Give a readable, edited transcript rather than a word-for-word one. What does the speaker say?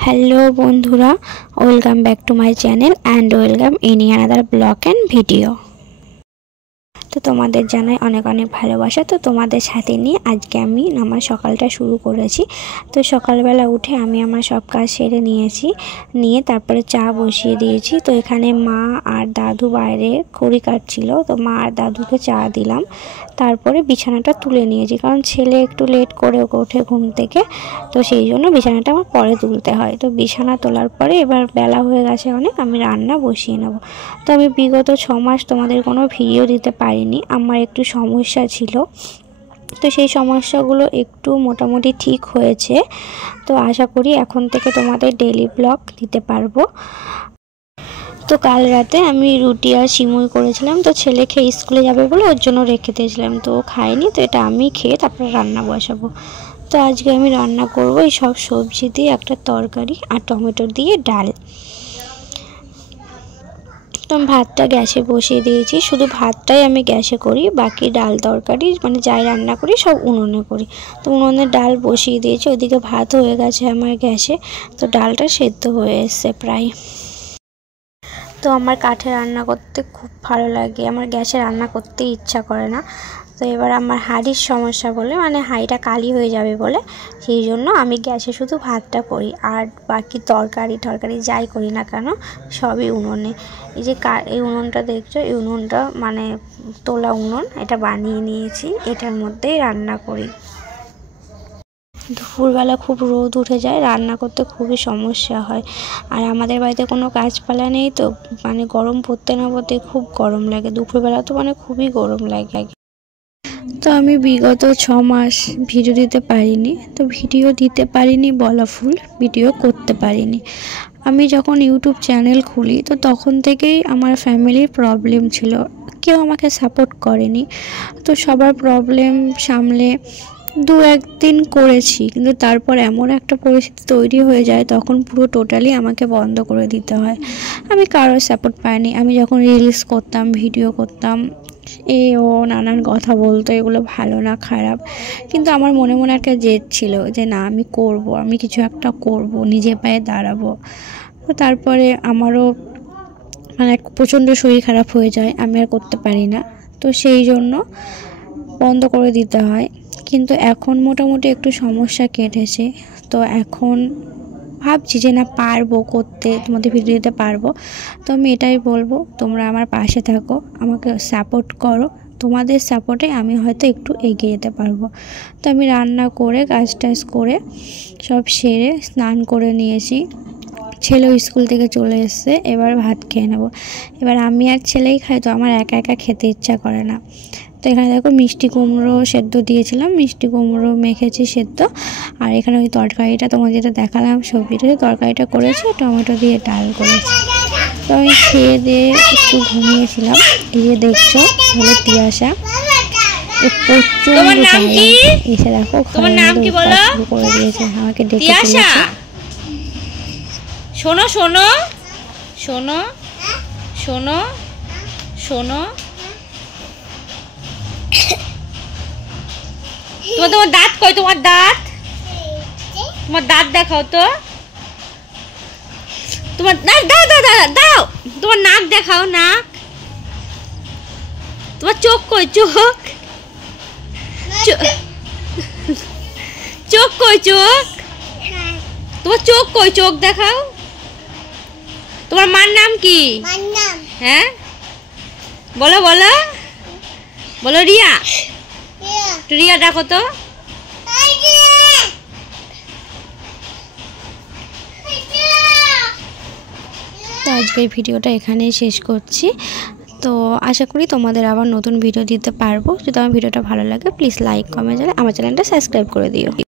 Hello बंधुरा welcome back to my channel and welcome in another blog and video. तो तुम्हारे जानाई अनेक अनेक भालोबासा। तो तुम्हारे साथे निये आज के आमी आमार सकालटा शुरू करेছি। तो सकालबेला उठे आमी आमार सब काज सेरे निয়েছি, निये तारपरे चा बसिए दिएছি। तो एखाने मा और दादू बाइरे खড়ি काटছিল, तो मा और दादूके चा दिलाम। तारपरे बिछानाटा तुले निয়েছি, कारण छेले एकटू लेट करे ओठे घुम थेके, तो सेई जोन्नो बिछानाटा आमार परे तुलते हय। तो बिछाना तोलार परे एबार बेला हये गेছে अनेक, आमी रान्ना बसिए नेब। तो आमी विगत 6 मास तोमादेर कोनो भिडियो दिते पारिনি, आमार एकटू समस्या छिलो। तो सेई समस्यागुलो एकटू मोटामुटी ठीक हयेছে। तो आशा करी एखन थेके तोमादेर डेली ब्लग दिते पारबो। तो कल राते आमी रुटी और सिमुई करेছিলাম। तो छेले खेয়ে स्कूले जाबे बोले ओर जोन्नो रेखे दिয়েছিলাম, तो ओ खायনি। तो এটা আমি খেয়ে তারপরে রান্না বসাবো। तो আজকে আমি রান্না করব এই সব সবজি দিয়ে একটা তরকারি আর টমেটো দিয়ে ডাল। तो भातटा गैसे बसिए दिएছি, शुधु भातटाई आमी गैसे करी, बाकी डाल तरकारी माने जाई रान्ना करी सब उनुने करी। तो उनुने डाल बसिए दिएছি, ओदिके भात हये गेছে आमार गैसे। तो डालटा सेদ্ধ हये एসেছে प्राय। तो आमार काठे रान्ना करते खूब भालो लागे, आमार गैसे रान्ना करते इच्छा करे ना। तो एबार आमार हाड़िर समस्या बोले माने हाड़िटा काली हये जाबे बोले सेई जोन्नो आमी गैसे शुधु भातटा करी, और बाकी तरकारी टरकारी जाई करी ना केन सबई उनुने। এই যে এই উনুনটা দেখছো, এই উনুনটা মানে তোলা উনুন, এটা বানিয়ে নিয়েছি, এটার মধ্যেই রান্না করি। দুপুরবেলা খুব রোদ উঠে যায়, রান্না করতে খুবই সমস্যা হয়। আর আমাদের বাড়িতে কোনো গাছপালা নেই, তো মানে গরম পড়তে না পড়তে খুব গরম লাগে। দুপুরবেলা তো মানে খুবই গরম লাগে। তো আমি বিগত 6 মাস ভিডিও দিতে পারিনি। তো ভিডিও দিতে পারিনি বলা ভুল, ভিডিও করতে পারিনি। আমি যখন ইউটিউব চ্যানেল খুলি তো তখন থেকেই আমার ফ্যামিলির প্রবলেম ছিল, কেউ আমাকে সাপোর্ট করেনি। তো সবার প্রবলেম সামলে 2-1 দিন করেছি, কিন্তু তারপর এমন একটা পরিস্থিতি তৈরি হয়ে যায় তখন পুরো টোটালি আমাকে বন্ধ করে দিতে হয়। আমি কারোর সাপোর্ট পাইনি। আমি যখন রিলস করতাম, ভিডিও করতাম, ও নানান কথা বলতো, এগুলো ভালো না খারাপ, কিন্তু আমার মনে মনে একটা জেদ ছিল যে না আমি করব, আমি কিছু একটা করব, নিজের পায়ে দাঁড়াবো। তো তারপরে আমারও মানে প্রচণ্ড শরীর খারাপ হয়ে যায়, আমি আর করতে পারি না। তো সেই জন্য বন্ধ করে দিতে হয়। কিন্তু এখন মোটামুটি একটু সমস্যা কেটেছে। তো এখন ভাবছি যে না পারবো করতে, তোমাদের ভিডিও দিতে পারবো। তো আমি এটাই বলবো, তোমরা আমার পাশে থাকো, আমাকে সাপোর্ট করো। তোমাদের সাপোর্টে আমি হয়তো একটু এগিয়ে যেতে পারবো। তো আমি রান্না করে কাজ টাজ করে সব সেরে স্নান করে নিয়েছি। ছেলেও স্কুল থেকে চলে এসেছে, এবার ভাত খেয়ে নেবো। এবার আমি আর ছেলেই খাই, তো আমার একা একা খেতে ইচ্ছা করে না। তো এখানে দেখো মিষ্টি কুমড়ো সেদ্ধ দিয়েছিলাম, মিষ্টি কুমড়ো মেখেছি সেদ্ধ। আর এখানে ওই তরকারিটা তোমার যেটা দেখালাম সবজিটা, তরকারিটা করেছি, টমেটো দিয়ে ডাল করেছি। তো আমি খেয়ে দিয়ে একটু ঘুমিয়েছিলাম। এই যে দেখছো হলো তিয়াশা, প্রচুর এসে দেখো করে দিয়েছে, আমাকে ডেকে তুলেছে। শোনো শোনো শোনো শোনো শোনো, তোমার দাঁত কই? তোমার দাঁত দেখাও তো। তোমার দাঁত দাও দাও দাও দাও, তোমার নাক দেখাও, নাক। তোমার চোখ কই? চোখ চোখ কই? চোখ তোমার চোখ কই? চোখ দেখাও। তোমার মার নাম কি? হ্যাঁ বলো বলো বলো। রিয়া, রিয়া ডাকো তো। আজকের ভিডিওটা এখানেই শেষ করছি। তো আশা করি তোমাদের আবার নতুন ভিডিও দিতে পারবো। যদি আমার ভিডিওটা ভালো লাগে প্লিজ লাইক কমেন্ট, আমার চ্যানেলটা সাবস্ক্রাইব করে দিও।